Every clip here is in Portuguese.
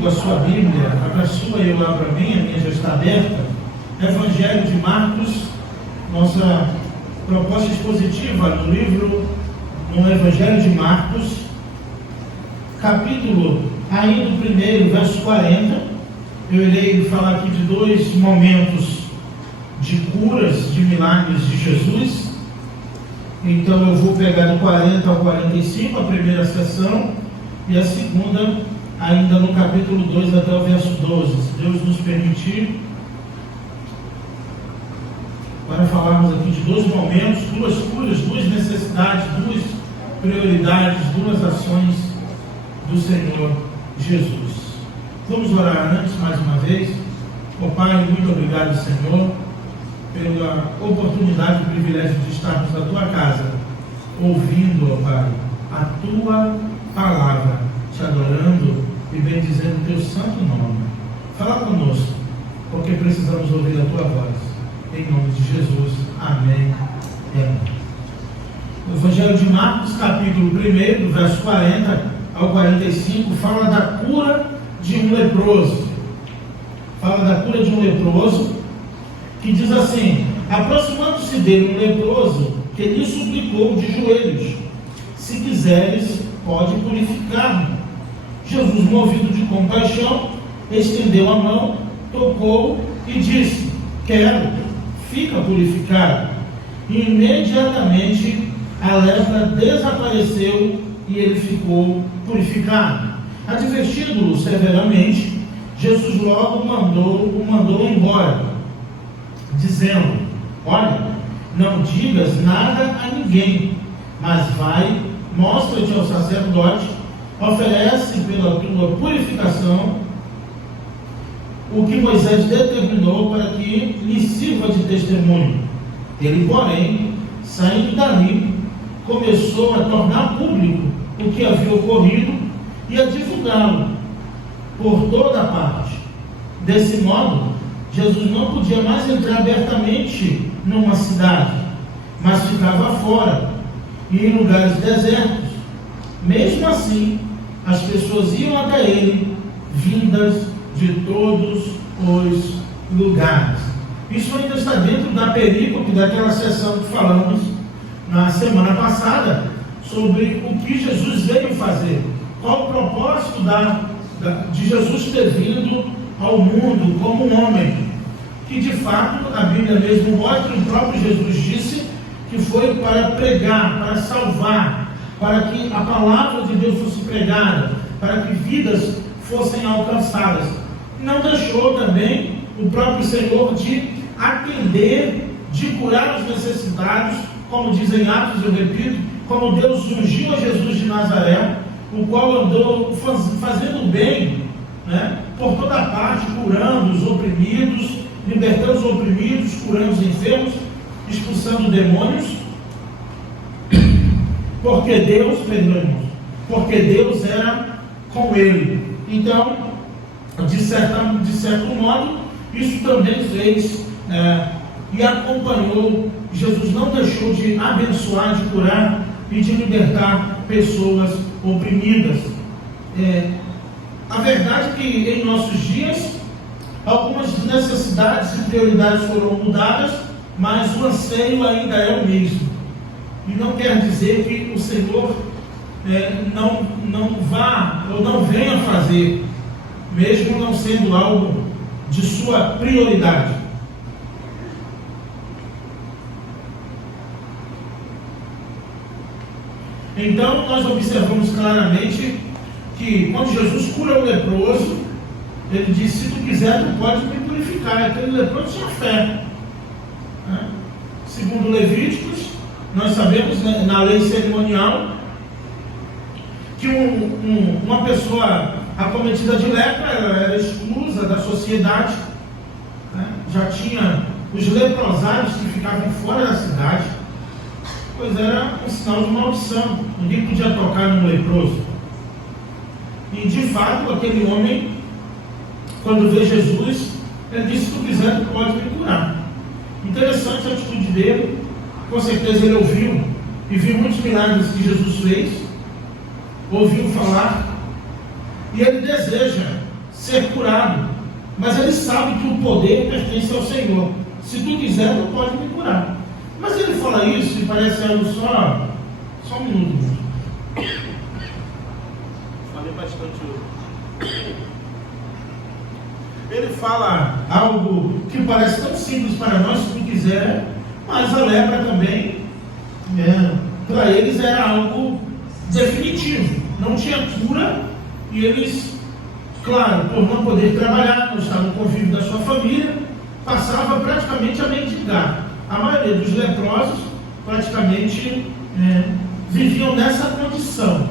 comigo a sua Bíblia, abra a sua e eu abro a minha já está aberta. Evangelho de Marcos, nossa proposta expositiva no Evangelho de Marcos, capítulo ainda o primeiro, verso 40. Eu irei falar aqui de dois momentos de curas, de milagres de Jesus. Então eu vou pegar do 40 ao 45, a primeira sessão, e a segunda ainda no capítulo 2 até o verso 12, se Deus nos permitir, para falarmos aqui de dois momentos, duas curas, duas necessidades, duas prioridades, duas ações do Senhor Jesus. Vamos orar antes, mais uma vez. Pai, muito obrigado, Senhor, pela oportunidade e privilégio de estarmos na Tua casa, ouvindo, Pai, a Tua palavra, te adorando e bendizendo o Teu santo nome. Fala conosco, porque precisamos ouvir a Tua voz. Em nome de Jesus. Amém. Amém. O Evangelho de Marcos, capítulo 1, do verso 40 ao 45, fala da cura de um leproso. Fala da cura de um leproso, que diz assim: aproximando-se dele um leproso, que lhe suplicou de joelhos: se quiseres, pode purificar-me. Jesus, movido de compaixão, estendeu a mão, tocou e disse: quero, fica purificado. E imediatamente a lepra desapareceu e ele ficou purificado. Advertindo-o severamente, Jesus logo o mandou embora, dizendo: olha, não digas nada a ninguém, mas vai, mostra-te ao sacerdote, oferece pela tua purificação o que Moisés determinou para que lhe sirva de testemunho. Ele, porém, saindo dali, começou a tornar público o que havia ocorrido e a divulgá-lo por toda a parte. Desse modo, Jesus não podia mais entrar abertamente numa cidade, mas ficava fora e em lugares desertos. Mesmo assim, as pessoas iam até ele, vindas de todos os lugares. Isso ainda está dentro da perícope daquela sessão que falamos na semana passada, sobre o que Jesus veio fazer, qual o propósito de Jesus ter vindo ao mundo como um homem, que de fato a Bíblia mesmo mostra, o próprio Jesus disse que foi para pregar, para salvar, para que a palavra de Deus fosse pregada, para que vidas fossem alcançadas. Não deixou também o próprio Senhor de atender, de curar os necessitados, como dizem Atos, eu repito, como Deus ungiu a Jesus de Nazaré, o qual andou fazendo bem, né, por toda parte, curando os oprimidos, libertando os oprimidos, curando os enfermos, expulsando demônios, porque Deus era com ele. Então, de certo modo, isso também fez e acompanhou. Jesus não deixou de abençoar, de curar e de libertar pessoas oprimidas. A verdade é que em nossos dias algumas necessidades e prioridades foram mudadas, mas o anseio ainda é o mesmo. E não quer dizer que o Senhor não vá ou não venha fazer, mesmo não sendo algo de sua prioridade. Então nós observamos claramente que quando Jesus cura o leproso, ele disse: se tu quiser, tu pode me purificar. Aquele leproso tinha fé, né? Segundo Levíticos, nós sabemos, né, na lei cerimonial, que uma pessoa acometida de lepra, ela era exclusa da sociedade, né? Já tinha os leprosários que ficavam fora da cidade, pois era um sinal de maldição. Ninguém podia tocar num leproso. E de fato, aquele homem, quando vê Jesus, ele disse: se tu quiser, tu pode me curar. Interessante a atitude dele. Com certeza ele ouviu e viu muitos milagres que Jesus fez, ouviu falar, e ele deseja ser curado, mas ele sabe que o poder pertence ao Senhor. Se tu quiser, tu pode me curar. Mas ele fala isso e parece algo só um minuto. Falei bastante hoje. Ele fala algo que parece tão simples para nós, se tu quiser, mas a lepra também, para eles era algo definitivo. Não tinha cura e eles, claro, por não poder trabalhar, não estar no convívio da sua família, passava praticamente a mendigar. A maioria dos leprosos praticamente viviam nessa condição,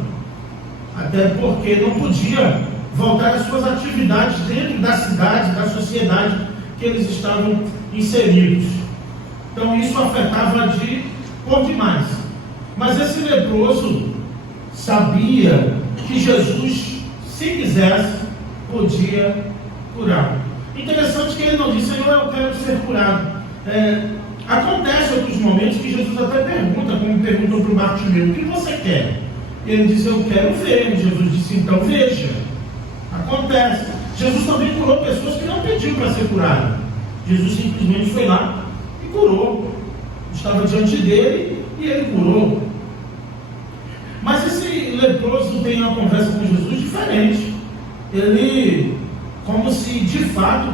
até porque não podia voltar às suas atividades dentro da cidade, da sociedade que eles estavam inseridos. Então isso afetava por demais. Mas esse leproso sabia que Jesus, se quisesse, podia curá-lo. Interessante que ele não disse: Senhor, eu quero ser curado. Acontece outros momentos que Jesus até pergunta, como perguntou para o Bartimeu: o que você quer? E ele diz: eu quero ver. Jesus disse: então veja. Acontece. Jesus também curou pessoas que não pediam para ser curado. Jesus simplesmente foi lá e curou. Estava diante dele e ele curou. Mas esse leproso tem uma conversa com Jesus diferente. Ele, como se de fato,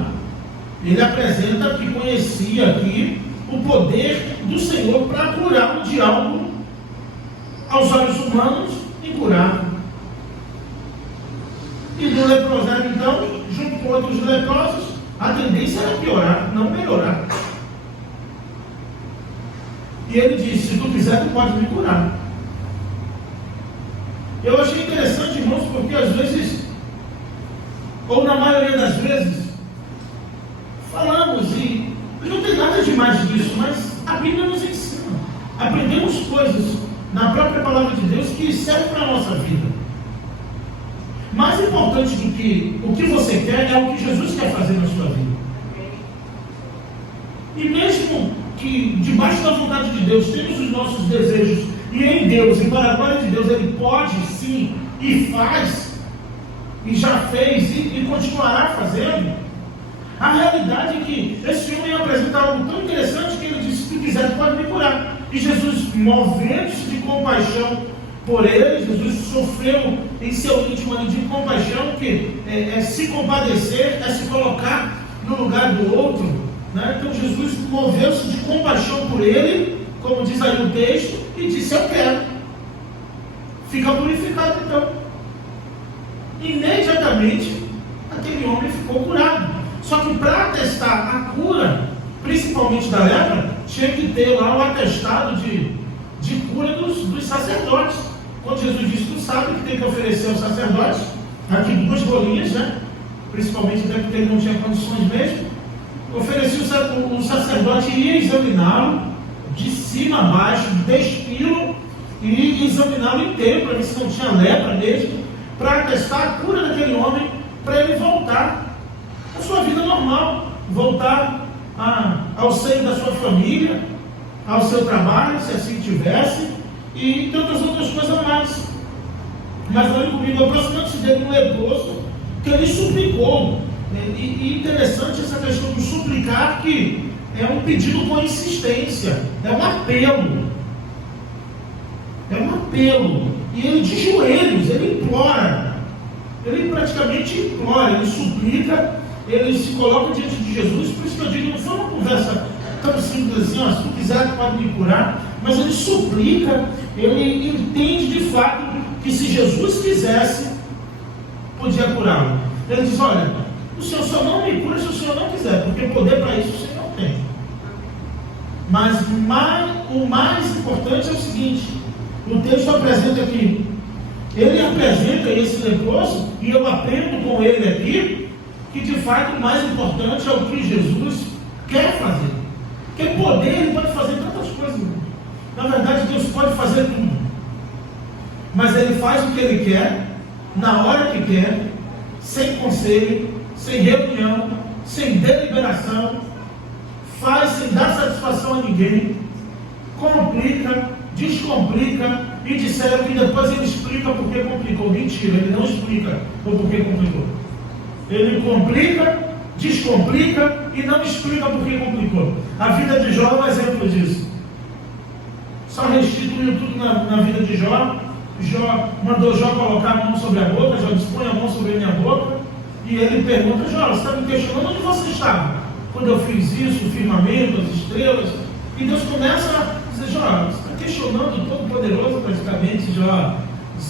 ele apresenta que conhecia aqui o poder do Senhor para curar de algo aos olhos humanos incurável. E do leprosário, então, junto com outros leprosos, a tendência era piorar, não melhorar. E ele disse: se tu quiser, tu pode me curar. Eu achei interessante, irmãos, porque às vezes, ou na maioria das vezes, falamos e não tem nada demais disso, mas a Bíblia nos ensina. Aprendemos coisas na própria palavra de Deus que servem para a nossa vida. Mais importante do que o que você quer é o que Jesus quer fazer na sua vida. E mesmo que debaixo da vontade de Deus temos os nossos desejos, e em Deus, e para a glória de Deus, Ele pode sim, e faz, e já fez, e continuará fazendo. A realidade é que esse homem apresenta algo tão interessante que ele disse: se tu quiser, tu pode me curar. E Jesus, movendo-se de compaixão por ele, Jesus sofreu em seu íntimo de compaixão, que é se compadecer, é se colocar no lugar do outro, né? Então Jesus moveu-se de compaixão por ele, como diz aí o texto, e disse: eu quero. Fica purificado então. Imediatamente aquele homem ficou curado. Só que para atestar a cura, principalmente da lepra, tinha que ter lá o atestado de cura dos sacerdotes. Quando Jesus disse: tu sabe que tem que oferecer aos sacerdotes aqui 2 bolinhas, né? Principalmente até porque ele não tinha condições mesmo. Oferecia o sacerdote, ia examiná-lo de cima a baixo, despilo, e examiná-lo inteiro para ver se não tinha lepra mesmo, para atestar a cura daquele homem, para ele voltar à sua vida normal, voltar ao seio da sua família, ao seu trabalho, se assim tivesse, e tantas outras coisas mais. Mas olha comigo, aproximando-se dele um leproso, que ele suplicou. E interessante essa questão do suplicar, que é um pedido com insistência, é um apelo. É um apelo. E ele de joelhos, ele implora. Ele praticamente implora, ele suplica, ele se coloca diante de Jesus. Por isso que eu digo, não foi uma conversa tão simples assim: se tu quiser, tu pode me curar. Mas ele suplica, ele entende de fato que se Jesus quisesse, podia curá-lo. Ele diz: olha, o Senhor só não me cura se o Senhor não quiser, porque poder para isso o Senhor não tem. Mas o mais importante é o seguinte: o texto apresenta aqui, ele apresenta esse leproso, e eu aprendo com ele aqui, que de fato o mais importante é o que Jesus quer fazer. Porque poder, ele pode fazer tantas coisas. Na verdade, Deus pode fazer tudo. Mas ele faz o que ele quer, na hora que quer, sem conselho, sem reunião, sem deliberação, faz sem dar satisfação a ninguém, complica, descomplica, e disseram que depois ele explica porque complicou. Mentira, ele não explica o porquê complicou. Ele complica, descomplica e não explica por que complicou. A vida de Jó é um exemplo disso. Só restituiu tudo na vida de Jó. Jó mandou Jó colocar a mão sobre a boca. Jó disse: põe a mão sobre a minha boca. E ele pergunta: Jó, você está me questionando onde você estava quando eu fiz isso, o firmamento, as estrelas? E Deus começa a dizer: Jó, você está questionando o Todo-Poderoso praticamente. Jó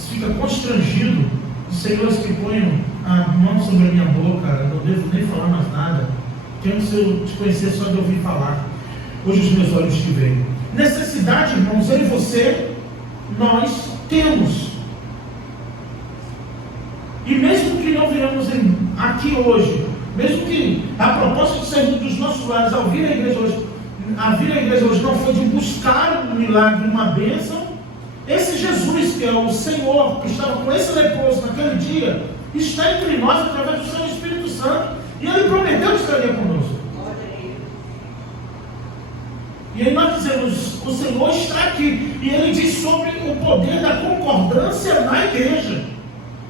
fica constrangido. Os senhores que põem a mão sobre a minha boca, eu não devo nem falar mais nada. Quero te conhecer só de ouvir falar. Hoje os meus olhos te veem. Necessidade, irmãos, eu e você, nós temos. E mesmo que não viramos aqui hoje, mesmo que a proposta de sair dos nossos lares ao vir à igreja hoje, não foi de buscar um milagre, uma bênção, esse Jesus, que é o Senhor, que estava com esse leproso naquele dia, está entre nós através do seu Espírito Santo, e Ele prometeu que estaria conosco. E aí nós dizemos: o Senhor está aqui, e Ele diz sobre o poder da concordância na igreja.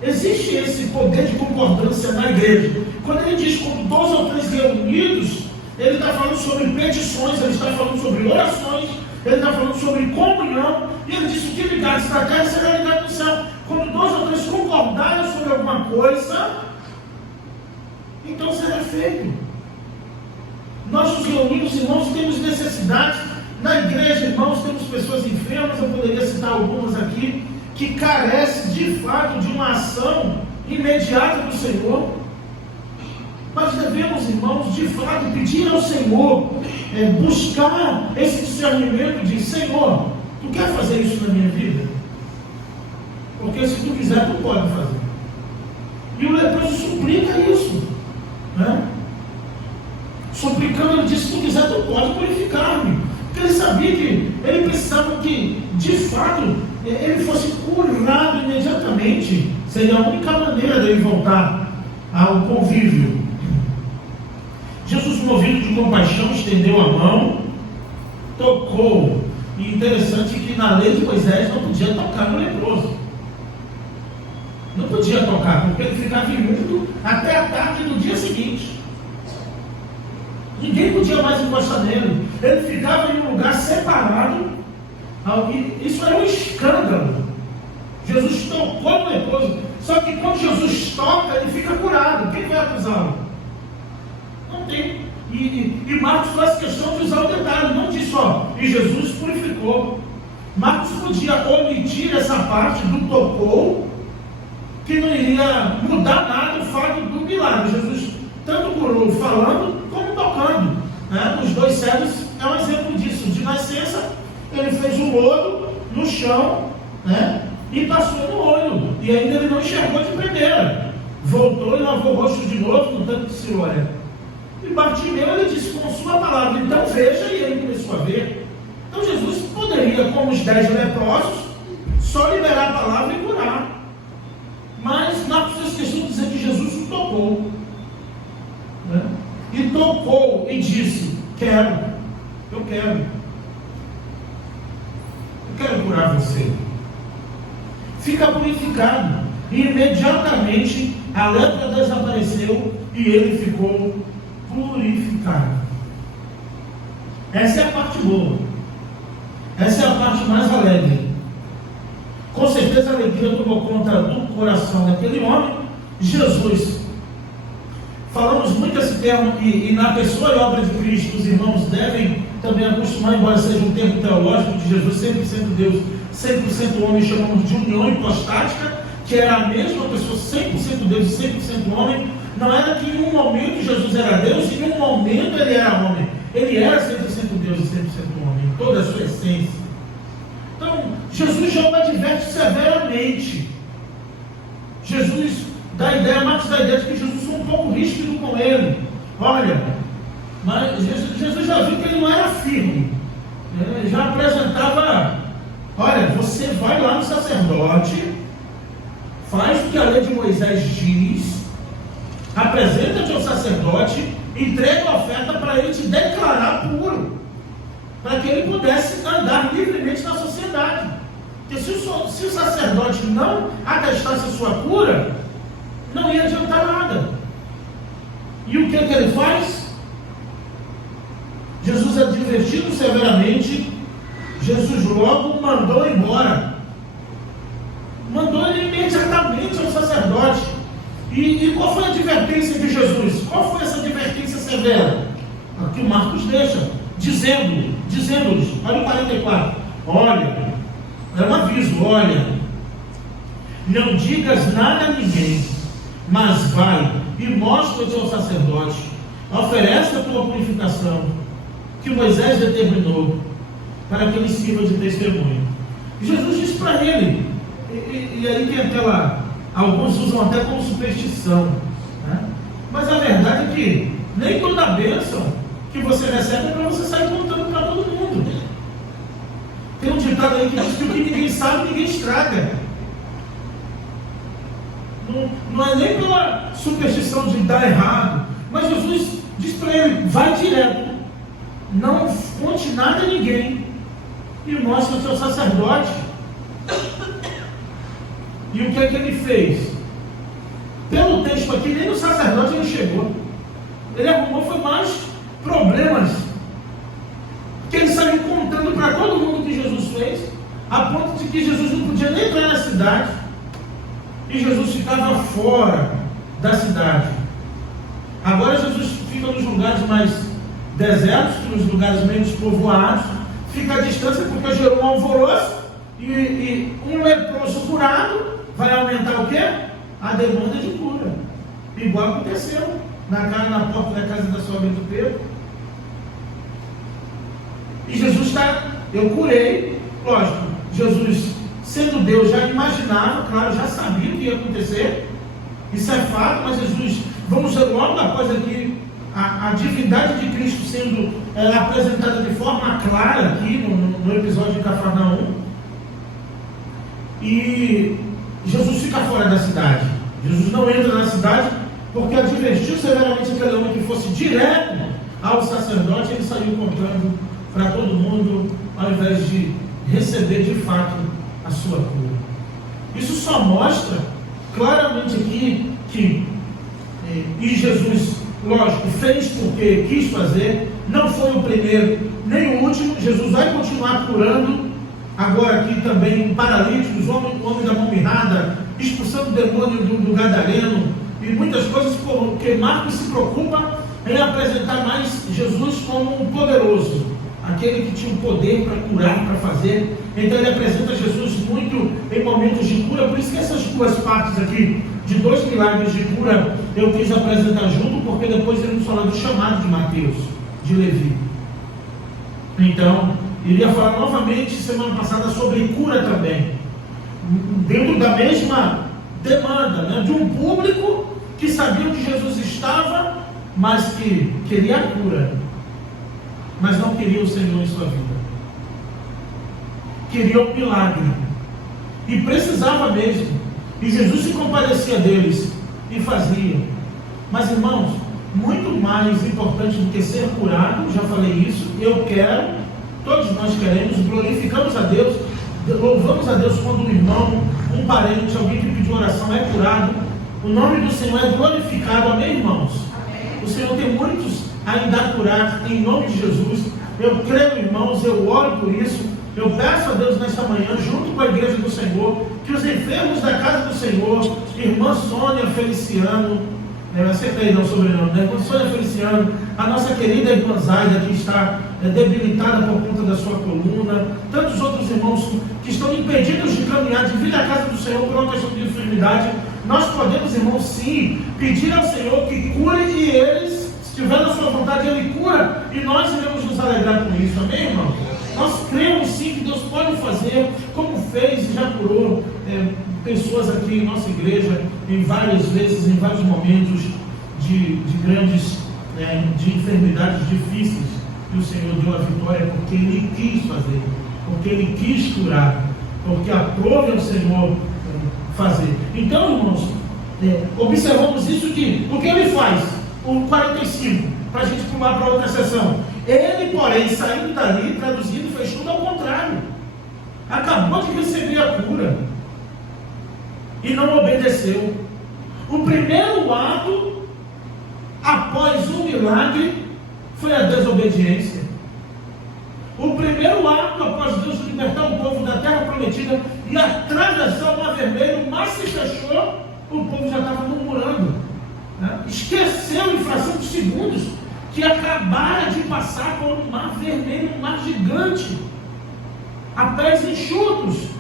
Existe esse poder de concordância na igreja. Quando Ele diz como 2 ou 3 reunidos, Ele está falando sobre petições, Ele está falando sobre orações, Ele está falando sobre comunhão, e Ele diz: o que ligares na terra será ligado no céu. Quando 2 ou 3 concordarem sobre alguma coisa, então será feito. Nós nos reunimos, irmãos, temos necessidades. Na igreja, irmãos, temos pessoas enfermas, eu poderia citar algumas aqui, que carecem de fato de uma ação imediata do Senhor. Nós devemos, irmãos, de fato pedir ao Senhor, buscar esse discernimento de: Senhor, tu quer fazer isso na minha vida? Porque se tu quiser, tu pode fazer. E o leproso suplica isso, né? Suplicando, ele disse: se tu quiser, tu pode purificar-me. Porque ele sabia que ele precisava que, de fato, ele fosse curado imediatamente. Seria a única maneira dele voltar ao convívio. Jesus, movido de compaixão, estendeu a mão, tocou. E interessante que na lei de Moisés não podia tocar no leproso. Não podia tocar, porque ele ficava imundo até a tarde do dia seguinte. Ninguém podia mais encostar nele. Ele ficava em um lugar separado. Isso era um escândalo. Jesus tocou no leproso. Só que quando Jesus toca, ele fica curado. Quem vai acusá-lo? Não tem. E Marcos faz questão de usar o detalhe. Não diz só: e Jesus purificou. Marcos podia omitir essa parte do tocou, que não iria mudar nada o fato do milagre. Jesus tanto curou falando como tocando, né? Os 2 cegos é um exemplo disso. De nascença, ele fez um lodo no chão, né? E passou no olho, e ainda ele não enxergou de primeira. Voltou e lavou o rosto de novo no tanque de Siloé. E Bartimeu, ele disse: com sua palavra, então veja, e ele começou a ver. Então Jesus poderia, como os 10 leprosos, só liberar a palavra e curar. Mas Marcos fez questão de dizer que Jesus o tocou, né? E tocou e disse: eu quero curar você. Fica purificado. E imediatamente a lepra desapareceu e ele ficou purificado. Essa é a parte boa. Essa é a parte mais alegre. Com certeza a alegria tomou conta do coração daquele homem. Jesus, falamos muito esse termo, e na pessoa e obra de Cristo, os irmãos devem também acostumar, embora seja um termo teológico de Jesus, 100% Deus, 100% homem, chamamos de união hipostática, que era a mesma pessoa, 100% Deus e 100% homem. Não era que em um momento Jesus era Deus e em um momento ele era homem. Ele era 100% Deus e 100% homem, em toda a sua essência. Então, Jesus já o adverte severamente. Jesus dá a ideia, Marcos dá a ideia de que Jesus foi um pouco ríspido com ele. Olha, mas Jesus já viu que ele não era firme. Ele já apresentava: olha, você vai lá no sacerdote, faz o que a lei de Moisés diz, apresenta-te ao sacerdote, entrega a oferta para ele te declarar puro, para que ele pudesse andar livremente na sociedade. Porque se o sacerdote não atestasse a sua cura, não ia adiantar nada. E o que é que ele faz? Jesus, advertido severamente, Jesus logo mandou embora. Mandou ele imediatamente ao sacerdote. E qual foi a advertência de Jesus? Qual foi essa advertência severa? Aqui o Marcos deixa, dizendo-lhes, olha o 44, olha, é um aviso, olha, não digas nada a ninguém, mas vai e mostra-te ao sacerdote, oferece a tua purificação, que Moisés determinou, para que ele sirva de testemunho. E Jesus disse para ele, e aí tem aquela, alguns usam até como superstição, né? Mas a verdade é que nem toda a bênção que você recebe é para você sair contando para todo mundo. Tem um ditado aí que diz que o que ninguém sabe, ninguém estraga. Não é nem pela superstição de dar errado, mas Jesus diz para ele, vai direto, não conte nada a ninguém, e mostra o seu sacerdote. E o que é que ele fez? Pelo texto aqui, nem no sacerdote ele chegou. Ele arrumou foi mais problemas, que ele saiu contando para todo mundo o que Jesus fez, a ponto de que Jesus não podia nem entrar na cidade, e Jesus ficava fora da cidade. Agora Jesus fica nos lugares mais desertos, nos lugares menos povoados, fica à distância porque gerou um alvoroço, e um leproso curado vai aumentar o quê? A demanda de cura. Igual aconteceu na porta da casa da sogra do Pedro. E Jesus eu curei, lógico, Jesus, sendo Deus, já imaginava, claro, já sabia o que ia acontecer, isso é fato, mas Jesus, vamos ver logo após aqui, a divindade de Cristo sendo apresentada de forma clara aqui, no episódio de Cafarnaum, e Jesus fica fora da cidade. Jesus não entra na cidade, porque advertiu severamente aquele homem que fosse direto ao sacerdote. Ele saiu contando para todo mundo, ao invés de receber de fato a sua cura. Isso só mostra claramente aqui que e Jesus, lógico, fez porque quis fazer, não foi o primeiro nem o último. Jesus vai continuar curando, agora aqui também paralíticos, homem da mão mirrada, expulsando o demônio do gadareno, e muitas coisas, porque Marcos se preocupa em apresentar mais Jesus como um poderoso, aquele que tinha o poder para curar, para fazer. Então ele apresenta Jesus muito em momentos de cura. Por isso que essas duas partes aqui, de 2 milagres de cura, eu quis apresentar junto, porque depois iremos falar do chamado de Mateus, de Levi. Então, iria falar novamente semana passada sobre cura também, dentro da mesma demanda, né? De um público que sabia onde Jesus estava, mas que queria a cura, mas não queria o Senhor em sua vida, queria o milagre, e precisava mesmo, e Jesus se compadecia deles e fazia. Mas irmãos, muito mais importante do que ser curado, já falei isso, todos nós queremos, glorificamos a Deus, louvamos a Deus quando um irmão, um parente, alguém que pediu oração é curado. O nome do Senhor é glorificado, amém, irmãos? Amém. O Senhor tem muitos ainda a curar, em nome de Jesus. Eu creio, irmãos, eu oro por isso. Eu peço a Deus nesta manhã, junto com a igreja do Senhor, que os enfermos da casa do Senhor, irmã Sônia Feliciano, eu acertei não sobrenome, né? Irmã Sônia Feliciano, a nossa querida irmã Zaida, que está debilitada por conta da sua coluna, tantos outros irmãos que estão impedidos de caminhar, de vir à casa do Senhor por uma questão de enfermidade. Nós podemos, irmãos, sim, pedir ao Senhor que cure, e eles, se tiver na sua vontade, Ele cura, e nós iremos nos alegrar com isso, amém, irmão? Nós cremos sim que Deus pode fazer, como fez e já curou pessoas aqui em nossa igreja, em várias vezes, em vários momentos de grandes, de enfermidades difíceis, que o Senhor deu a vitória porque Ele quis fazer, porque Ele quis curar, porque aprove ao Senhor fazer. Então, irmãos, observamos isso que, o que Ele faz? O 45, para a gente pular para outra sessão. Ele, porém, saindo dali, traduzindo, fez tudo ao contrário. Acabou de receber a cura e não obedeceu. O primeiro ato, após após o milagre foi a desobediência. O primeiro ato após Deus libertar o povo da terra prometida e atravessar o Mar Vermelho, o mar se fechou, o povo já estava murmurando, né? Esqueceu em fração de segundos que acabara de passar por um Mar Vermelho, um mar gigante, a pés enxutos.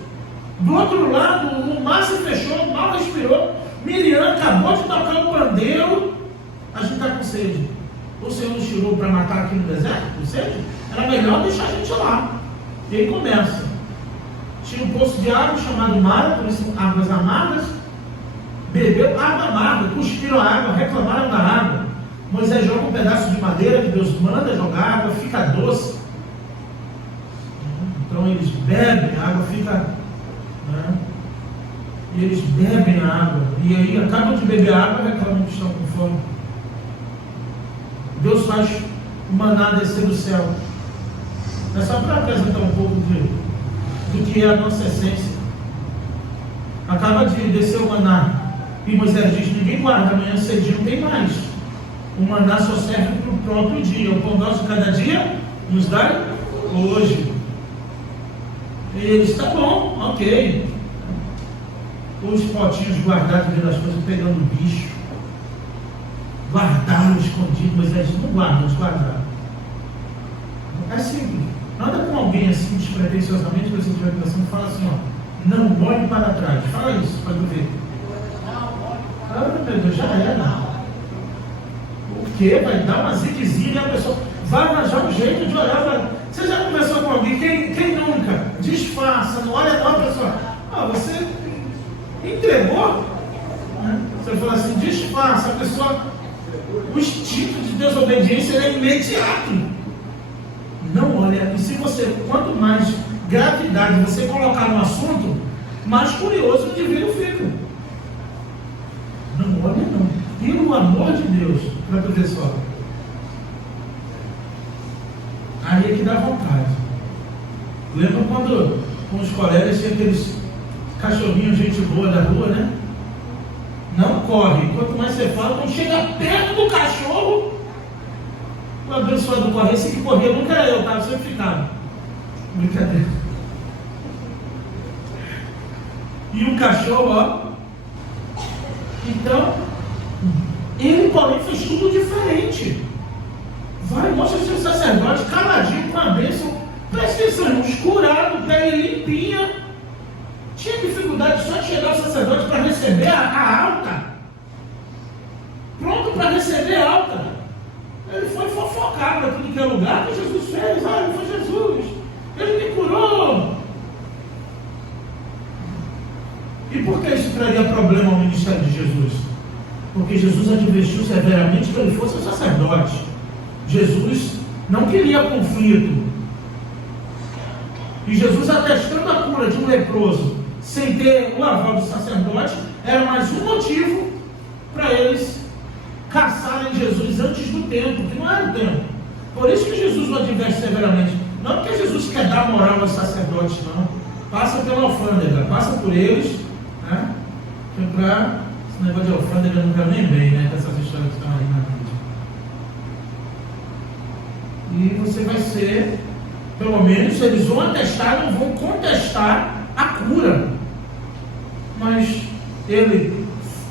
Do outro lado, o mar se fechou, mal respirou. Miriam acabou de tocar um pandeiro. A gente está com sede. O Senhor nos tirou para matar aqui no deserto, com sede? Era melhor deixar a gente lá. E aí começa. Tinha um poço de água chamado Mara, por isso águas amargas. Bebeu água amarga, cuspiram a água, reclamaram da água. Moisés joga um pedaço de madeira que Deus manda jogar, a água fica doce. Então eles bebem, a água fica, né? E eles bebem a água, e aí acabam de beber a água e reclamam que estão com fome. Deus faz o maná descer do céu. É só para apresentar um pouco do que é a nossa essência. Acaba de descer o maná, e Moisés diz: ninguém guarda, amanhã cedinho não tem mais. O maná só serve para o próprio dia. O pão nosso de cada dia nos dá hoje. E eles: tá bom, ok. Os potinhos guardados dentro das coisas, pegando bicho. Guardaram escondido, mas eles não guardam, eles guardaram. É simples. Anda com alguém assim, despretensiosamente, que você estiver pensando, e fala assim: ó, não olhe para trás. Fala isso, para tu ver. Ah, meu Deus, já era. O quê? Vai dar uma ziquezinha e a pessoa vai arranjar um jeito de olhar para. Você já conversou com alguém? Quem nunca? Disfarça, não olha para a pessoa. Ah, você entregou? Você fala assim, disfarça, a pessoa. O instinto de desobediência é imediato. Não olha. E se você, quanto mais gravidade você colocar no assunto, mais curioso o indivíduo fica. Não olha não. Pelo amor de Deus, para tu ver só. Aí é que dá vontade. Lembra quando com os colegas tinha aqueles cachorrinhos, gente boa da rua, né? Não corre. Quanto mais você fala, quando chega perto do cachorro, o abençoado corre. Esse que corria nunca era eu, tá? Eu sempre ficava. Brincadeira. E o cachorro, ó. Então, ele, porém, fez tudo diferente. Vai, mostra seu sacerdote caladinho com a bênção. Presta atenção, irmãos, curado, pele limpinha. Tinha dificuldade só de chegar ao sacerdote para receber a alta. Pronto para receber a alta. Ele foi fofocar para tudo que é lugar que Jesus fez. Olha, foi Jesus. Ele me curou. E por que isso traria problema ao ministério de Jesus? Porque Jesus advertiu severamente que ele fosse o sacerdote. Jesus não queria conflito. E Jesus, atestando a cura de um leproso sem ter o aval do sacerdote, era mais um motivo para eles caçarem Jesus antes do tempo, que não era o tempo. Por isso que Jesus o adverte severamente. Não porque Jesus quer dar moral aos sacerdotes, não. Passa pela alfândega, passa por eles, né? Para esse negócio de alfândega nunca vem bem, né? Com essas histórias que estão aí na mídia. E você vai ser, pelo menos, eles vão atestar, não vão contestar a cura. Mas ele,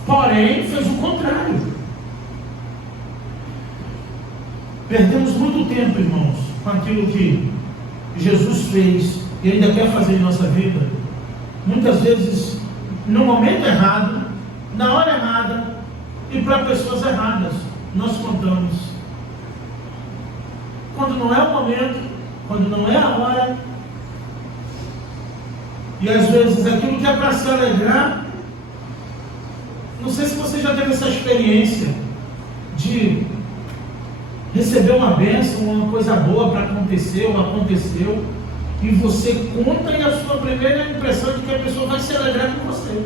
porém, fez o contrário. Perdemos muito tempo, irmãos, com aquilo que Jesus fez e ainda quer fazer em nossa vida. Muitas vezes, no momento errado, na hora errada e para pessoas erradas. Nós contamos. Quando não é o momento, quando não é a hora. E às vezes aquilo que é para se alegrar. Não sei se você já teve essa experiência de receber uma bênção, uma coisa boa para acontecer ou aconteceu, e você conta e a sua primeira impressão é de que a pessoa vai se alegrar com você.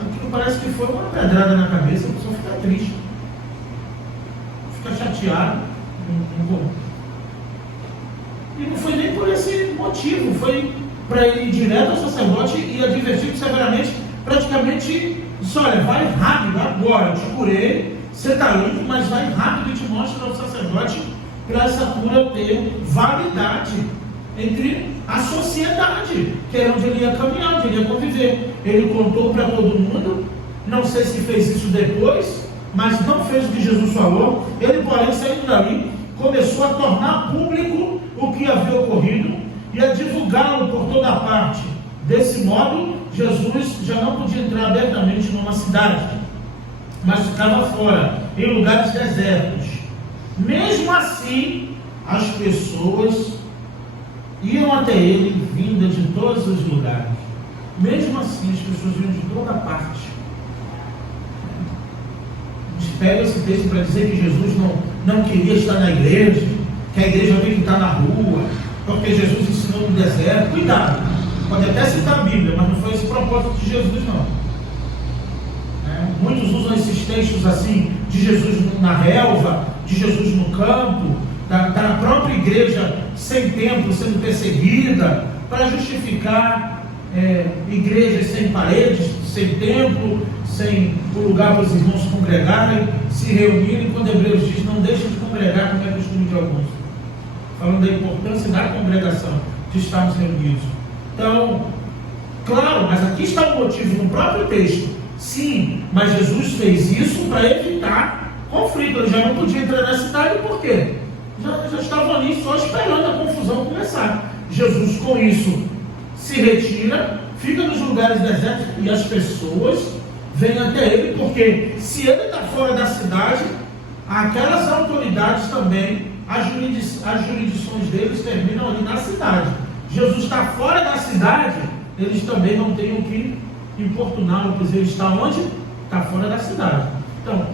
Aquilo parece que foi uma pedrada na cabeça, a pessoa fica triste, fica chateada. E não foi nem por esse motivo, foi para ele ir direto ao sacerdote e advertir severamente, praticamente disse: olha, vai rápido agora, eu te curei, Você está limpo, mas vai rápido e te mostra ao sacerdote para essa cura ter validade entre a sociedade, que era onde ele ia caminhar, onde ele ia conviver. Ele contou para todo mundo, não sei se fez isso depois, mas não fez o que Jesus falou. Ele, porém, saindo dali, começou a tornar público o que havia ocorrido e a divulgá-lo por toda parte. Desse modo, Jesus já não podia entrar abertamente numa cidade, mas ficava fora, em lugares desertos. Mesmo assim, as pessoas iam até ele, vindas de todos os lugares. Mesmo assim, as pessoas vinham de toda parte. A gente pega esse texto para dizer que Jesus não queria estar na igreja, que a igreja tem que estar na rua, porque Jesus ensinou no deserto. Cuidado, pode até citar a Bíblia, mas não foi esse o propósito de Jesus, não. Muitos usam esses textos assim, de Jesus na relva, de Jesus no campo, da própria igreja sem templo sendo perseguida, para justificar igrejas sem paredes, sem templo, sem o lugar para os irmãos se congregarem, se reunirem. Quando Hebreus diz, não deixem de congregar, como é costume de alguns, falando da importância da congregação, de estarmos reunidos. Então, claro, mas aqui está o motivo no próprio texto. Sim, mas Jesus fez isso para evitar conflito. Ele já não podia entrar na cidade, por quê? Já estavam ali só esperando a confusão começar. Jesus, com isso, se retira, fica nos lugares desertos e as pessoas vêm até ele, porque se ele está fora da cidade, aquelas autoridades também, as jurisdições deles terminam ali na cidade. Jesus está fora da cidade, eles também não têm o que importuná-lo, pois ele está onde? Está fora da cidade. Então,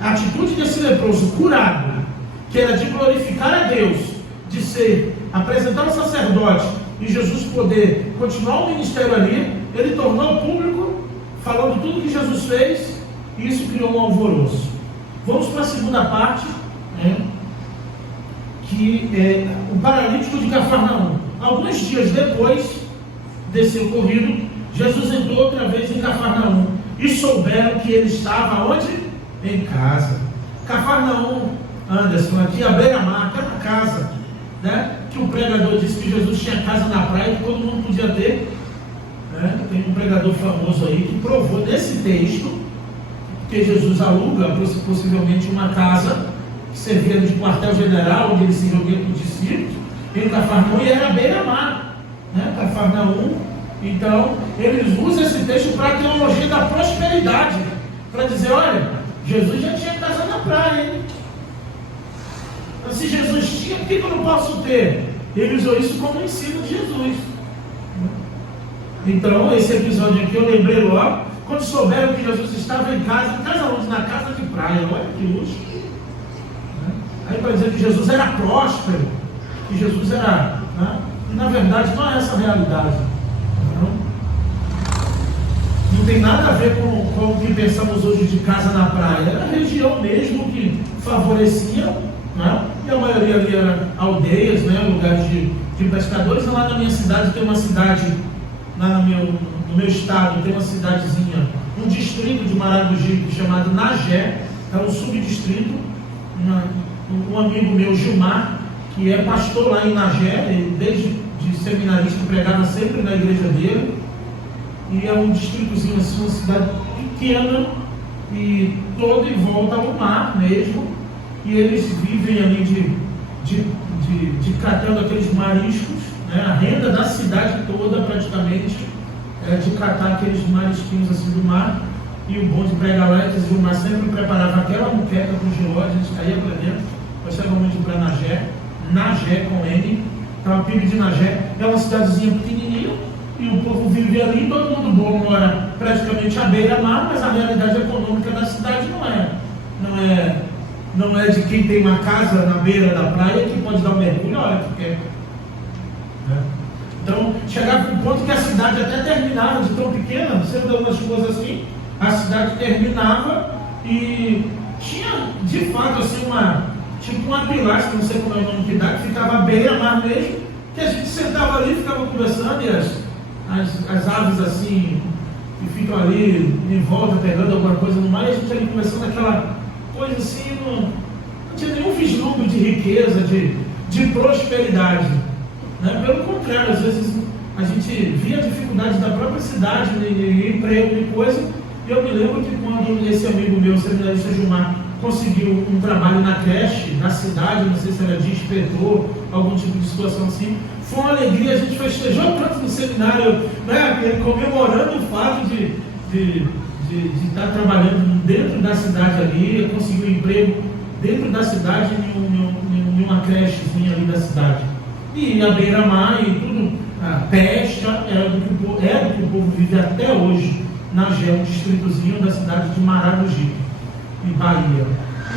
a atitude desse leproso curado, que era de glorificar a Deus, de ser, apresentar o sacerdote e Jesus poder continuar o ministério ali, ele tornou público, falando tudo que Jesus fez, e isso criou um alvoroço. Vamos para a segunda parte, que é o paralítico de Cafarnaum. Alguns dias depois desse ocorrido, Jesus entrou outra vez em Cafarnaum e souberam que ele estava onde? Em casa. Cafarnaum, Anderson, aqui a beira-mar, aquela casa, né? Que o pregador disse que Jesus tinha casa na praia que todo mundo podia ter, né? Tem um pregador famoso aí que provou desse texto que Jesus aluga possivelmente uma casa que servia de quartel-general, onde ele se reunia com os discípulos, em Cafarnaum, e era beira-mar, né? Cafarnaum. Então, eles usam esse texto para a teologia da prosperidade, para dizer, olha, Jesus já tinha casa na praia, hein? Então, se Jesus tinha, por que eu não posso ter? Ele usou isso como ensino de Jesus. Então, esse episódio aqui eu lembrei logo, quando souberam que Jesus estava em casa onde? Na casa de praia, olha que luxo. Aí para dizer que Jesus era próspero, que Jesus era, né? E na verdade não é essa a realidade. Não tem nada a ver com o que pensamos hoje de casa na praia. Era a região mesmo que favorecia, né? E a maioria ali era aldeias, né? Lugares de pescadores. Lá na minha cidade tem uma cidade, lá no meu estado, tem uma cidadezinha, um distrito de Maragogi chamado Nagé, é um subdistrito. Um amigo meu, Gilmar, que é pastor lá em Nagé, ele, desde de seminarista, pregava sempre na igreja dele. E é um distritozinho assim, uma cidade pequena e toda em volta ao mar mesmo, e eles vivem ali de catando aqueles mariscos, né? A renda da cidade toda praticamente é de catar aqueles marisquinhos assim do mar. E o bom de pregar lá é que o Gilmar sempre preparava aquela muqueca com geló, a gente caía para dentro. Nós chegamos para Nagé com N. Então a PIB de Nagé é uma cidadezinha pequenininha, e o povo vive ali, todo mundo bom mora praticamente à beira-mar, mas a realidade econômica da cidade não é de quem tem uma casa na beira da praia que pode dar um mergulho a hora que quer. Então chegava um ponto que a cidade até terminava de tão pequena, você dá umas coisas assim, a cidade terminava e tinha de fato assim uma pilastra, não sei como é o nome que dá, que ficava à beira-mar mesmo, que a gente sentava ali, ficava conversando, e as aves assim, que ficam ali em volta, pegando alguma coisa no mar, e a gente ali conversando coisa assim, não tinha nenhum vislumbre de riqueza, de prosperidade, né? Pelo contrário, às vezes a gente via a dificuldade da própria cidade, de emprego, de coisa. E eu me lembro que quando esse amigo meu, o seminarista Gilmar, conseguiu um trabalho na creche, na cidade, não sei se era de inspetor, algum tipo de situação assim, foi uma alegria, a gente festejou tanto no seminário, né, comemorando o fato de estar trabalhando dentro da cidade ali, conseguir um emprego dentro da cidade, em uma crechezinha ali da cidade. E a beira-mar e tudo, a pesca é do que o povo vive até hoje, na Gel, um distritozinho da cidade de Maragogi, em Bahia.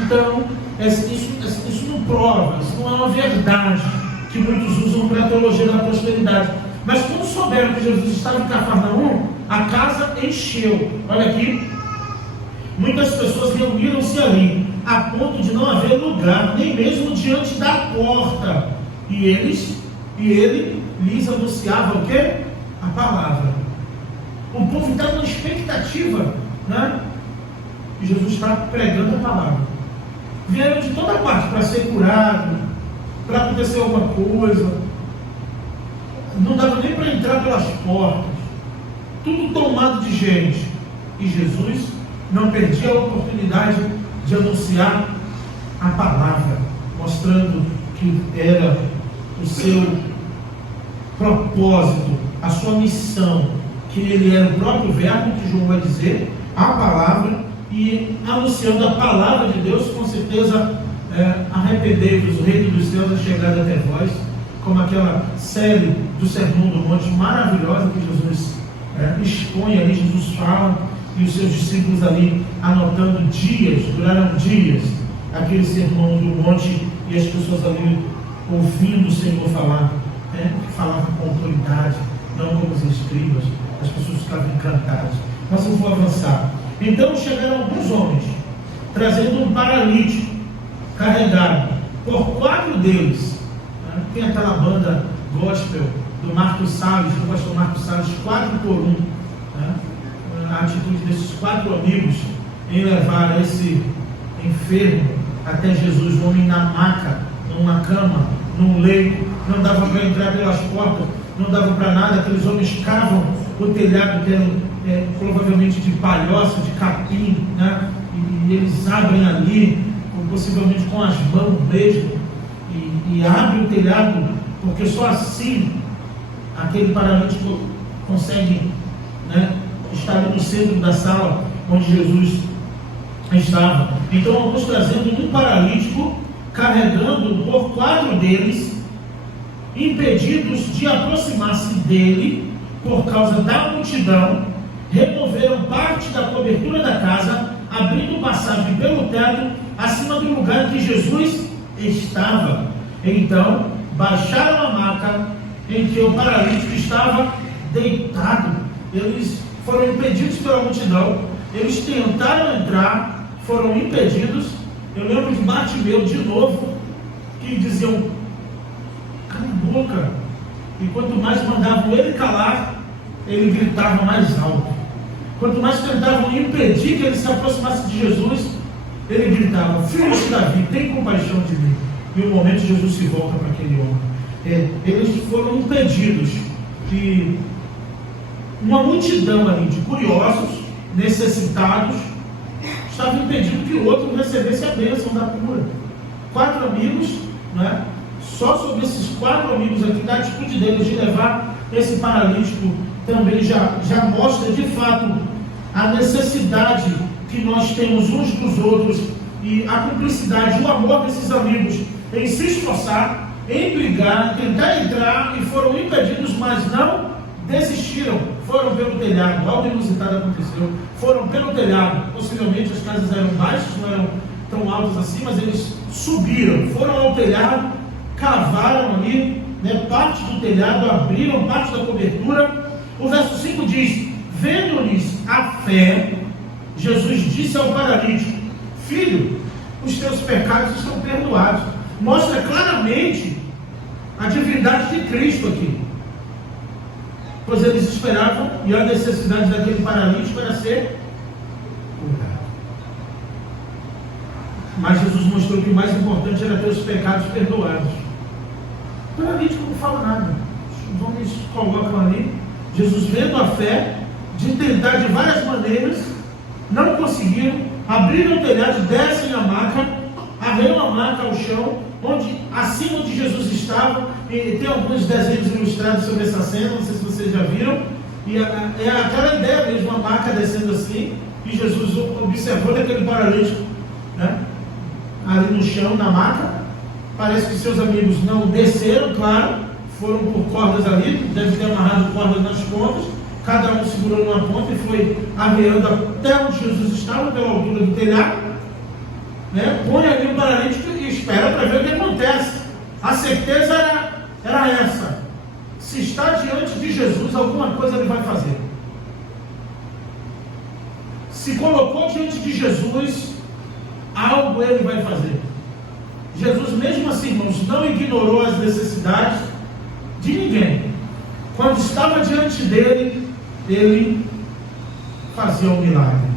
Então, isso não prova, isso não é uma verdade que muitos usam para a teologia da prosperidade. Mas quando souberam que Jesus estava em Cafarnaum, a casa encheu. Olha aqui, muitas pessoas reuniram-se ali, a ponto de não haver lugar, nem mesmo diante da porta. E ele lhes anunciava o quê? A palavra. O povo está numa expectativa, né? E Jesus está pregando a palavra. Vieram de toda parte para ser curado, para acontecer alguma coisa. Não dava nem para entrar pelas portas. Tudo tomado de gente. E Jesus não perdia a oportunidade de anunciar a palavra, mostrando que era o seu propósito, a sua missão, que ele era o próprio verbo, que João vai dizer, a palavra, e anunciando a palavra de Deus, com certeza, arrependei-vos, o reino dos céus é chegado até vós, como aquela série do Sermão do Monte maravilhosa que Jesus expõe ali, Jesus fala, e os seus discípulos ali anotando duraram dias, aquele Sermão do Monte, e as pessoas ali ouvindo o Senhor falar, falava com autoridade, não como os escribas. As pessoas ficavam encantadas. Mas eu vou avançar. Então chegaram alguns homens, trazendo um paralítico, carregado por 4 deles. Tem aquela banda gospel do Marcos Salles, do pastor Marcos Salles, 4 por 1. A atitude desses 4 amigos em levar esse enfermo até Jesus, um homem na maca, numa cama, num leito, não dava para entrar pelas portas, não dava para nada. Aqueles homens cavam o telhado, que era provavelmente de palhoça, de capim, né? E eles abrem ali, possivelmente com as mãos mesmo, e abrem o telhado, porque só assim aquele paralítico consegue, né, estar ali no centro da sala onde Jesus estava. Então, alguns trazendo um paralítico, carregando por 4 deles, impedidos de aproximar-se dele por causa da multidão, removeram parte da cobertura da casa, abrindo passagem pelo teto acima do lugar em que Jesus estava. Então baixaram a maca em que o paralítico estava deitado. Eles foram impedidos pela multidão, eles tentaram entrar, foram impedidos. Eu lembro de Bartimeu de novo, que diziam: cala a boca. E quanto mais mandavam ele calar, ele gritava mais alto. Quanto mais tentavam impedir que ele se aproximasse de Jesus, ele gritava: filho de Davi, tem compaixão de mim. E um momento Jesus se volta para aquele homem. Eles foram impedidos. E uma multidão ali de curiosos, necessitados, estava impedindo que o outro recebesse a bênção da cura. 4 amigos, né? Só sobre esses 4 amigos aqui, da atitude deles de levar esse paralítico, também já mostra de fato a necessidade que nós temos uns dos outros, e a cumplicidade, o amor desses amigos em se esforçar, em brigar, tentar entrar, e foram impedidos, mas não desistiram. Foram pelo telhado. Algo inusitado aconteceu. Foram pelo telhado. Possivelmente as casas eram baixas, não eram tão altas assim, mas eles subiram, foram ao telhado, cavaram ali, né, parte do telhado, abriram parte da cobertura. O verso 5 diz: vendo-lhes a fé, Jesus disse ao paralítico: filho, os teus pecados estão perdoados. Mostra claramente a divindade de Cristo aqui, pois eles esperavam, e a necessidade daquele paralítico era ser curado. Mas Jesus mostrou que o mais importante era ter os pecados perdoados. O paralítico não fala nada. Os homens colocam ali. Jesus, vendo a fé, de tentar de várias maneiras, não conseguiram, abriram o telhado, descem a maca, arreiam a maca ao chão, acima onde Jesus estava, e tem alguns desenhos ilustrados sobre essa cena, não sei se vocês já viram, e é aquela ideia mesmo, a maca descendo assim, e Jesus observou aquele paralítico, né, ali no chão, na maca. Parece que seus amigos não desceram, claro, foram por cordas ali, deve ter amarrado cordas nas pontas, cada um segurou numa ponta e foi arreando até onde Jesus estava, pela altura do telhado, né? Põe ali o paralítico e espera para ver o que acontece. A certeza era essa: se está diante de Jesus, alguma coisa ele vai fazer. Se colocou diante de Jesus, algo ele vai fazer. Jesus, mesmo assim, irmãos, não ignorou as necessidades de ninguém. Quando estava diante dele, ele fazia um milagre.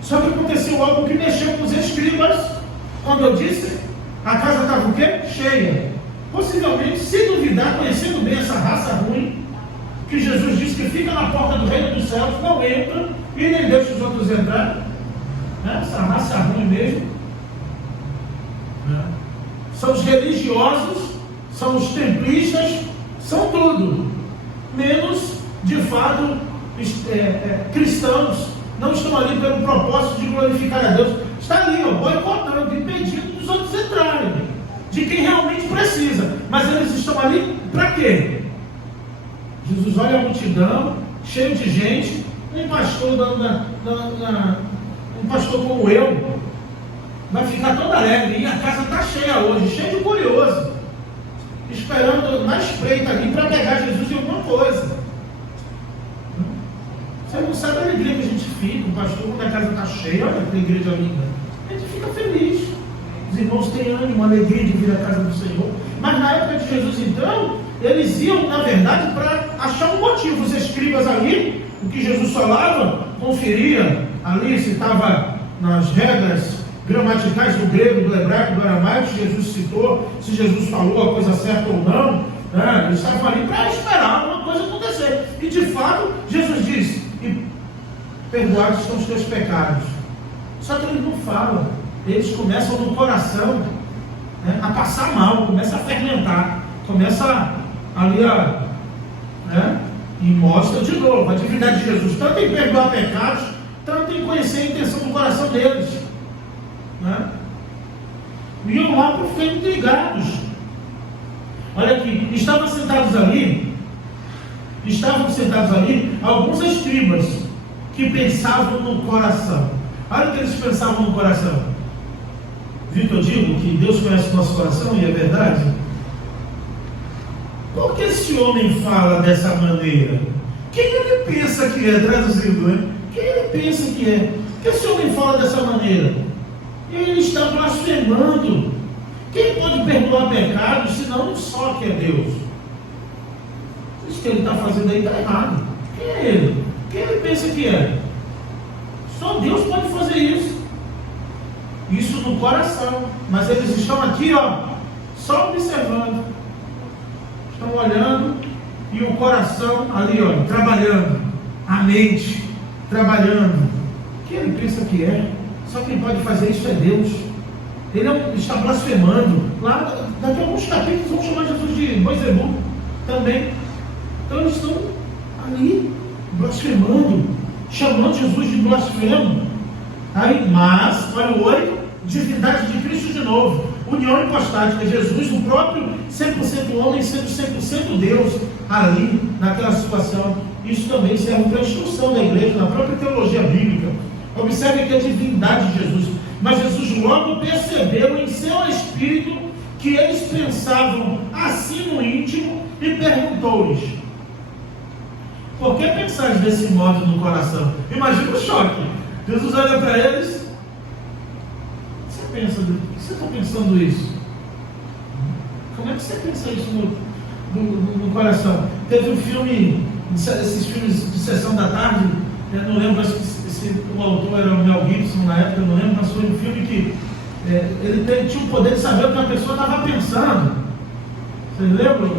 Só que aconteceu algo que mexeu com os escribas. Quando eu disse, a casa estava o quê? Cheia. Possivelmente, se duvidar, conhecendo bem essa raça ruim, que Jesus disse que fica na porta do reino dos céus, não entra e nem deixa os outros entrar. Essa raça ruim mesmo. São os religiosos, são os templistas, são tudo, menos, de fato, cristãos. Não estão ali pelo propósito de glorificar a Deus. Está ali, boicotando, impedindo dos outros entrarem, de quem realmente precisa. Mas eles estão ali para quê? Jesus olha a multidão, cheio de gente, um pastor um pastor como eu, vai ficar todo alegre, e a casa está cheia hoje, cheia de curioso, esperando na espreita ali para pegar Jesus em alguma coisa. Você não sabe a alegria que a gente fica, o pastor, quando a casa está cheia, olha que igreja linda, a gente fica feliz. Os irmãos têm ânimo, alegria de vir à casa do Senhor. Mas na época de Jesus, então, eles iam, na verdade, para achar um motivo. Os escribas ali, o que Jesus falava, conferia ali se estava nas regras gramaticais do grego, do hebraico, do aramaico, se Jesus citou, se Jesus falou a coisa certa ou não, né? Eles estavam ali para esperar uma coisa acontecer. E de fato, Jesus disse: e perdoados estão os teus pecados. Só que eles não falam, eles começam no coração, né, a passar mal, começa a fermentar, começa ali né, e mostra de novo a divindade de Jesus, tanto em perdoar pecados, tanto em conhecer a intenção do coração deles, né? Iam lá porque ficaram intrigados. Olha aqui, estavam sentados ali alguns escribas que pensavam no coração. Olha o que eles pensavam no coração. Viu que eu digo que Deus conhece o nosso coração, e é verdade? Por que esse homem fala dessa maneira? Quem ele pensa que é? Traduzindo, né? Quem ele pensa que é? Por que esse homem fala dessa maneira? Ele está blasfemando. Quem pode perdoar pecados senão só que é Deus? Isso que ele está fazendo aí está errado. Quem é ele? Quem ele pensa que é? Só Deus pode fazer isso. Isso no coração. Mas eles estão aqui, só observando. Estão olhando e o coração ali, trabalhando. A mente trabalhando. Quem ele pensa que é? Só quem pode fazer isso é Deus. Ele está blasfemando. Lá, daqui a alguns capítulos, vão chamar Jesus de Beelzebub também. Então eles estão ali blasfemando, chamando Jesus de blasfemo. Aí, mas, olha o 8, divindade de Cristo de novo, união hipostática, Jesus, o próprio 100% homem, sendo 100% Deus, ali, naquela situação. Isso também serve para a instrução da igreja, na própria teologia bíblica. Observe que a divindade de Jesus, mas Jesus logo percebeu em seu espírito que eles pensavam assim no íntimo e perguntou-lhes: por que pensais desse modo no coração? Imagina o choque. Jesus olha para eles: por que você está pensando isso? Como é que você pensa isso no coração? Teve um filme, esses filmes de sessão da tarde, eu não lembro se o autor era o Mel Gibson na época, eu não lembro, mas foi um filme que tinha o poder de saber o que a pessoa estava pensando. Vocês lembram?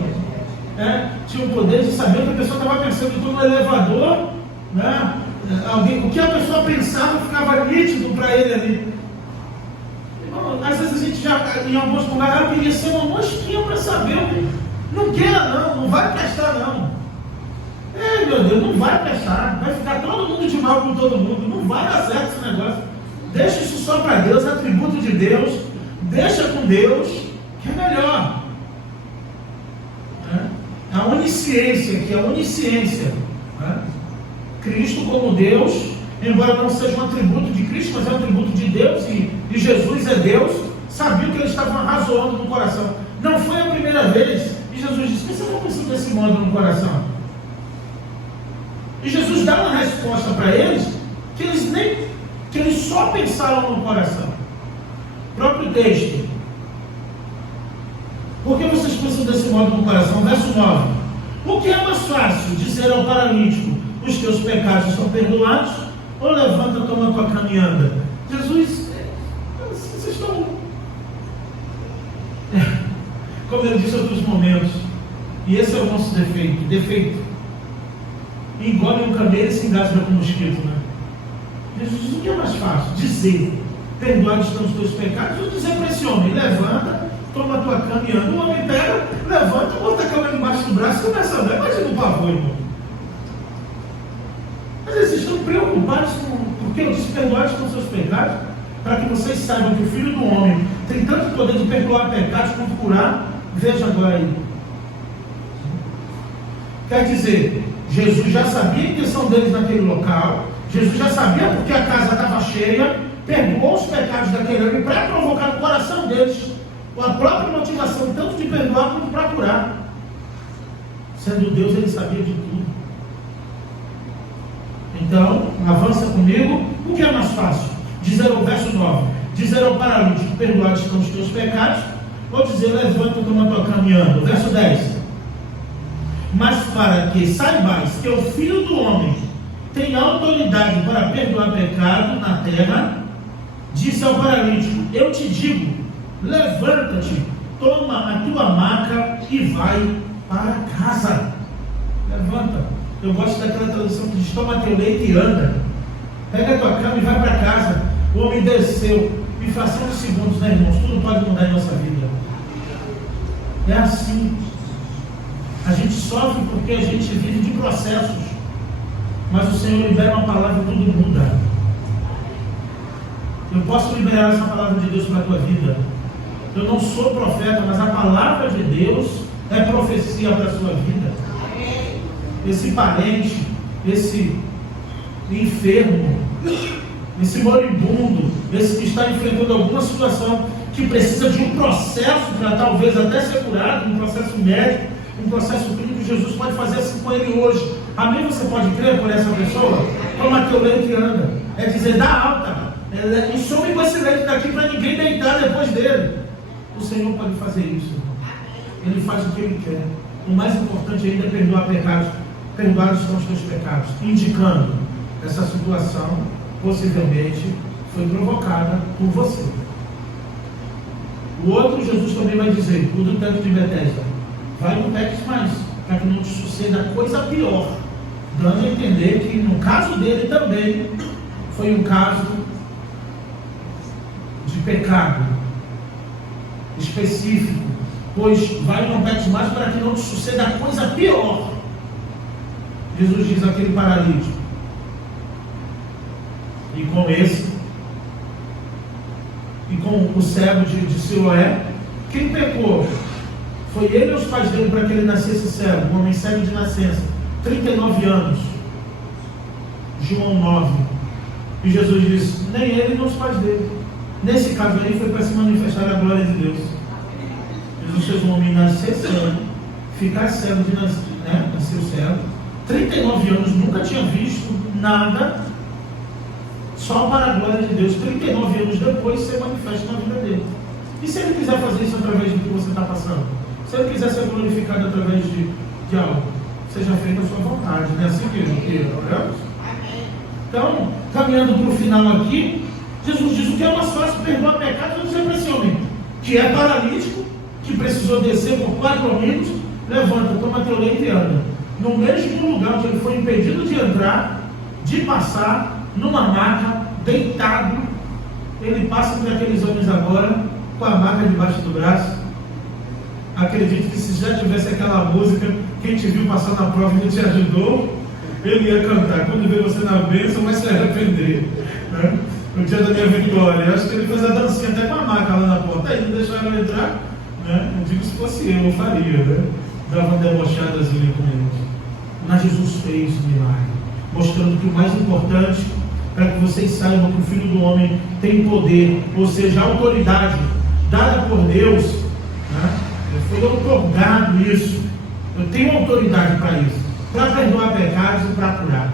Tinha o poder de saber o que a pessoa estava pensando. Então, no elevador, né, o que a pessoa pensava ficava nítido para ele ali. Às vezes a gente já, em alguns lugares, queria ser uma mosquinha para saber. Não queira não vai prestar não. Meu Deus, não vai prestar. Vai ficar todo mundo de mal com todo mundo. Não vai dar certo esse negócio. Deixa isso só para Deus, atributo de Deus. Deixa com Deus, que é melhor. A onisciência, que é a onisciência. Cristo como Deus, embora não seja um atributo de Cristo, mas é um atributo de Deus, e Jesus é Deus, sabia que eles estavam razoando no coração. Não foi a primeira vez, e Jesus disse: por que você está pensando desse modo no coração? E Jesus dá uma resposta para eles, que eles só pensaram no coração. Próprio texto. Por que vocês pensam desse modo no coração? Verso 9. O que é mais fácil? Dizer ao paralítico: os teus pecados estão perdoados, ou levanta, toma a tua cama e anda? Jesus, vocês estão... Como eu disse em outros momentos, e esse é o nosso defeito. Engole um camelo e se engasga com um mosquito, né? Jesus, o que é mais fácil? Dizer: perdoados estão os teus pecados, ou dizer para esse homem: levanta, toma a tua cama e anda? O homem pega, levanta, bota a cama debaixo do braço e começa a andar. Imagina o pavor, irmão. Mas eles estão preocupados porque eu disse: perdoados estão os seus pecados, para que vocês saibam que o Filho do Homem tem tanto poder de perdoar pecados quanto curar. Veja agora aí. Quer dizer, Jesus já sabia a intenção deles naquele local. Jesus já sabia porque a casa estava cheia. Perdoou os pecados daquele homem para provocar no coração deles a própria motivação, tanto de perdoar quanto para curar. Sendo Deus, ele sabia de tudo. Então, avança comigo. O que é mais fácil? Dizer ao verso 9: dizer ao paralítico: perdoados estão os teus pecados, ou dizer: levanta, toma tua caminhando? Verso 10. Mas para que saibais que o Filho do Homem tem autoridade para perdoar pecado na terra, disse ao paralítico: eu te digo, levanta-te, toma a tua maca e vai para casa. Levanta. Eu gosto daquela tradução que diz: toma teu leite e anda. Pega a tua cama e vai para casa. O homem desceu. Em fração de segundos, né, irmãos? Tudo pode mudar em nossa vida. É assim. A gente sofre porque a gente vive de processos. Mas o Senhor libera uma palavra e tudo muda. Eu posso liberar essa palavra de Deus para a tua vida. Eu não sou profeta, mas a palavra de Deus é profecia para a sua vida. Esse parente, esse enfermo, esse moribundo, esse que está enfrentando alguma situação que precisa de um processo para talvez até ser curado, um processo médico, um processo clínico, Jesus pode fazer assim com ele hoje. Amém? Você pode crer por essa pessoa? Toma teu leite e anda. É dizer: dá alta. E some com esse leite daqui para ninguém deitar depois dele. O Senhor pode fazer isso. Ele faz o que Ele quer. O mais importante ainda é perdoar pecados. Perdoados são os teus pecados. Indicando: essa situação possivelmente foi provocada por você. O outro, Jesus também vai dizer: o do tanque de Betesda: vai, não peques mais, para que não te suceda coisa pior. Dando a entender que no caso dele também foi um caso de pecado específico. Pois vai, não peques mais, para que não te suceda coisa pior. Jesus diz àquele paralítico. E com esse, e com o cego de Siloé, quem pecou? Foi ele ou os pais dele para que ele nascesse cego? Um homem cego de nascença, 39 anos. João 9. E Jesus disse: nem ele nem os pais dele. Nesse caso aí foi para se manifestar a glória de Deus. Jesus fez um homem nascer cego, ficar cego de nascer, né? Nasceu cego, 39 anos, nunca tinha visto nada, só para a glória de Deus. 39 anos depois se manifesta na vida dele. E se ele quiser fazer isso através do que você está passando? Se ele quiser ser glorificado através de algo, seja feita a sua vontade, não é assim que oramos? Então, caminhando para o final aqui, Jesus diz: o que é mais fácil, perdoar pecados, eu dizer para esse homem, que é paralítico, que precisou descer por 4 amigos, levanta, toma teu leito e anda. No mesmo lugar onde ele foi impedido de entrar, de passar, numa maca, deitado, ele passa por aqueles homens agora, com a maca debaixo do braço. Acredito que se já tivesse aquela música, quem te viu passar na prova e não te ajudou, ele ia cantar: quando vê você na bênção, vai se arrepender, né? No dia da minha vitória. Acho que ele fez a dancinha até com a maca lá na porta. Aí não deixaram ele entrar, né? Eu digo, se fosse eu faria, né? Dava uma debochadazinha com ele. Mas Jesus fez o milagre, mostrando que o mais importante, para que vocês saibam que o Filho do Homem tem poder, ou seja, a autoridade dada por Deus, né? Foi otorgado isso. Eu tenho autoridade para isso, para perdoar pecados e para curar.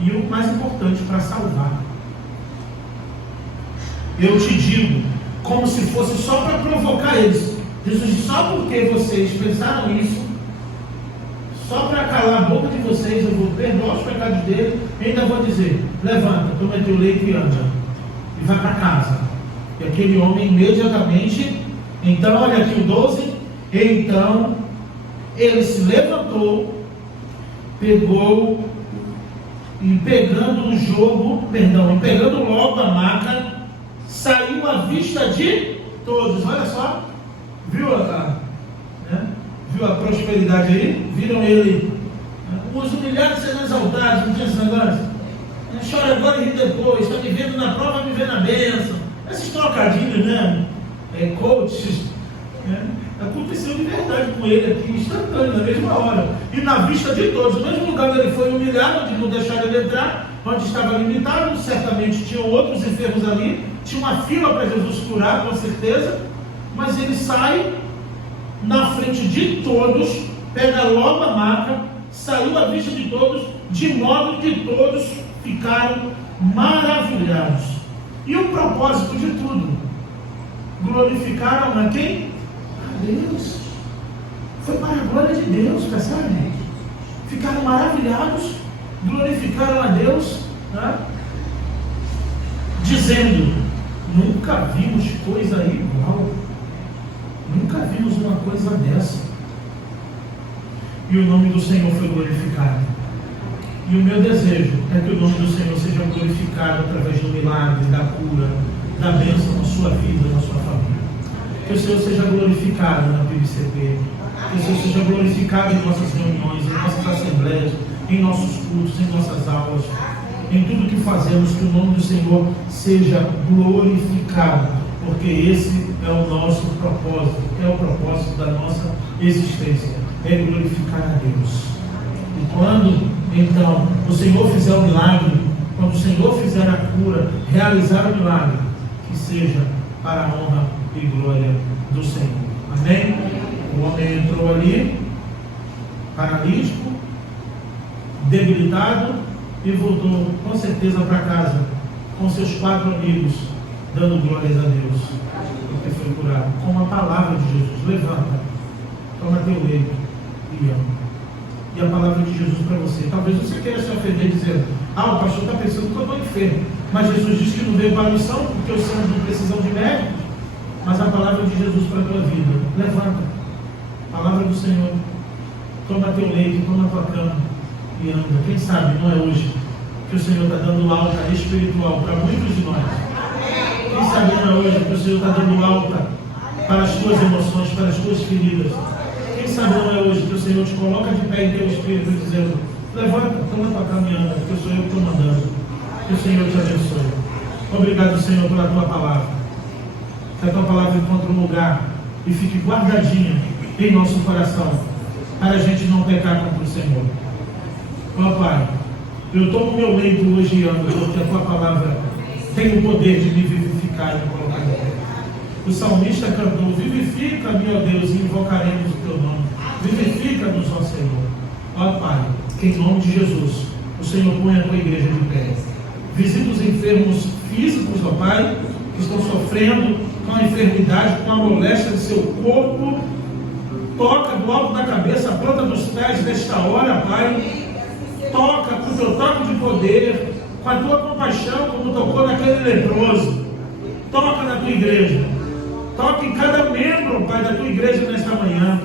E o mais importante, para salvar. Eu te digo, como se fosse só para provocar eles. Jesus diz: só porque vocês pensaram isso, só para calar a boca de vocês, eu vou perdoar os pecados dele, e ainda vou dizer: levanta, toma teu leito e anda, e vai para casa. E aquele homem imediatamente, então olha aqui o 12, então ele se levantou, pegou, e pegando o jogo, e pegando logo a maca, saiu à vista de todos. Olha só, viu a prosperidade aí? Viram ele, os humilhados serão exaltados, não tinha esse negócio? Chora agora e ri depois, está me vendo na prova, me vê na bênção. Esses trocadilhos, né? Coaches, né? Aconteceu de verdade com ele aqui, instantâneo, na mesma hora, e na vista de todos. No mesmo lugar onde ele foi humilhado, onde não deixaram ele entrar, onde estava limitado, certamente tinham outros enfermos ali, tinha uma fila para Jesus curar, com certeza, mas ele sai na frente de todos, pega logo a maca, saiu à vista de todos, de modo que todos ficaram maravilhados. E o propósito de tudo? Glorificaram a quem? A Deus. Foi para a glória de Deus, percebe? Ficaram maravilhados, glorificaram a Deus, né? Dizendo: nunca vimos coisa igual, nunca vimos uma coisa dessa. E o nome do Senhor foi glorificado. E o meu desejo é que o nome do Senhor seja glorificado através do milagre, da cura, da bênção na sua vida, na sua família. Que o Senhor seja glorificado na PIBCP, que o Senhor seja glorificado em nossas reuniões, em nossas assembleias, em nossos cultos, em nossas aulas, em tudo que fazemos, que o nome do Senhor seja glorificado, porque esse é o nosso propósito, é o propósito da nossa existência, é glorificar a Deus. E quando então o Senhor fizer o milagre, quando o Senhor fizer a cura, realizar o milagre, que seja para a honra e glória do Senhor. Amém? O homem entrou ali, paralítico, debilitado, e voltou com certeza para casa, com seus 4 amigos, dando glórias a Deus, porque foi curado, com a palavra de Jesus: levanta, toma teu leito e anda. E a palavra de Jesus para você. Talvez você queira se ofender dizendo: o pastor está pensando que eu estou enfermo. Mas Jesus disse que não veio para a missão, porque os santos não precisam de médico. Mas a palavra de Jesus para a tua vida: levanta, palavra do Senhor, toma teu leito, toma tua cama e anda. Quem sabe não é hoje que o Senhor está dando alta espiritual para muitos de nós. Quem sabe não é hoje que o Senhor está dando alta para as tuas emoções, para as tuas feridas. Quem sabe não é hoje que o Senhor te coloca de pé em teu espírito dizendo: levanta, toma tua caminhada, porque sou eu que estou mandando. Que o Senhor te abençoe. Obrigado, Senhor, pela tua palavra. Que a tua palavra encontre um lugar e fique guardadinha em nosso coração, para a gente não pecar contra o Senhor. Ó Pai, eu tomo meu leito hoje e ando, porque a tua palavra tem o poder de me vivificar e me colocar em pé. O salmista cantou: vivifica-me, ó Deus, e invocaremos o teu nome. Vivifica-nos, ó Senhor. Ó Pai, que em nome de Jesus o Senhor põe a tua igreja de pé. Visita os enfermos físicos, ó Pai, que estão sofrendo com a enfermidade, com a moléstia de seu corpo. Toca do alto da cabeça, a planta dos pés nesta hora, Pai. Toca com o teu toque de poder, com a tua compaixão, como tocou naquele leproso. Toca na tua igreja. Toca em cada membro, ó Pai, da tua igreja nesta manhã.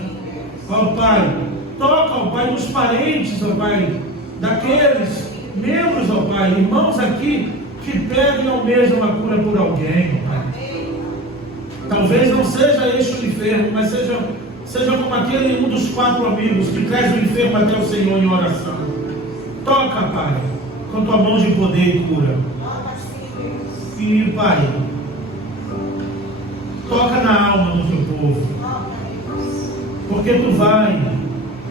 Ó Pai, toca, ó Pai, nos parentes, ó Pai, daqueles membros, ó Pai, irmãos aqui que pedem ao mesmo a cura por alguém, ó Pai. Talvez não seja este o enfermo, mas seja como aquele um dos 4 amigos que traz o enfermo até o Senhor em oração. Toca, Pai, com tua mão de poder e cura. E, Pai, toca na alma do teu povo, porque tu vai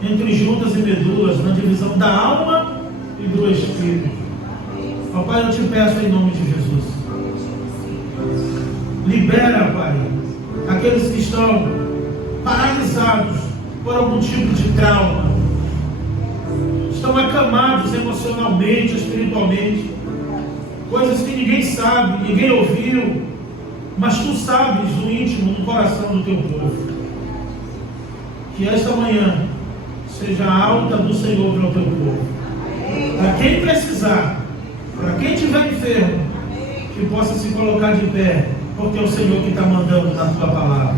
entre juntas e medulas na divisão da alma e do espírito. Ó Pai, eu te peço em nome de Jesus, libera, Pai, aqueles que estão paralisados por algum tipo de trauma, estão acamados emocionalmente, espiritualmente, coisas que ninguém sabe, ninguém ouviu, mas tu sabes no íntimo, no coração do teu povo. Que esta manhã seja a alta do Senhor para o teu povo. Para quem precisar, para quem estiver enfermo, que possa se colocar de pé, porque é o Senhor que está mandando na tua palavra.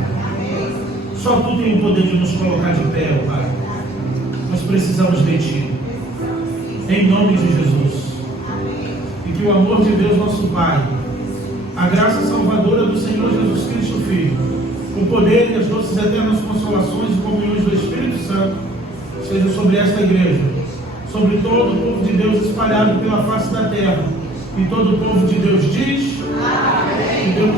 Só tu tem o poder de nos colocar de pé, ó Pai. Nós precisamos de ti. Em nome de Jesus. E que o amor de Deus, nosso Pai, a graça salvadora do Senhor Jesus Cristo, Filho, o poder e as doces eternas consolações e comunhões do Espírito Santo seja sobre esta igreja, sobre todo o povo de Deus espalhado pela face da terra. E todo o povo de Deus diz: amém. Que Deus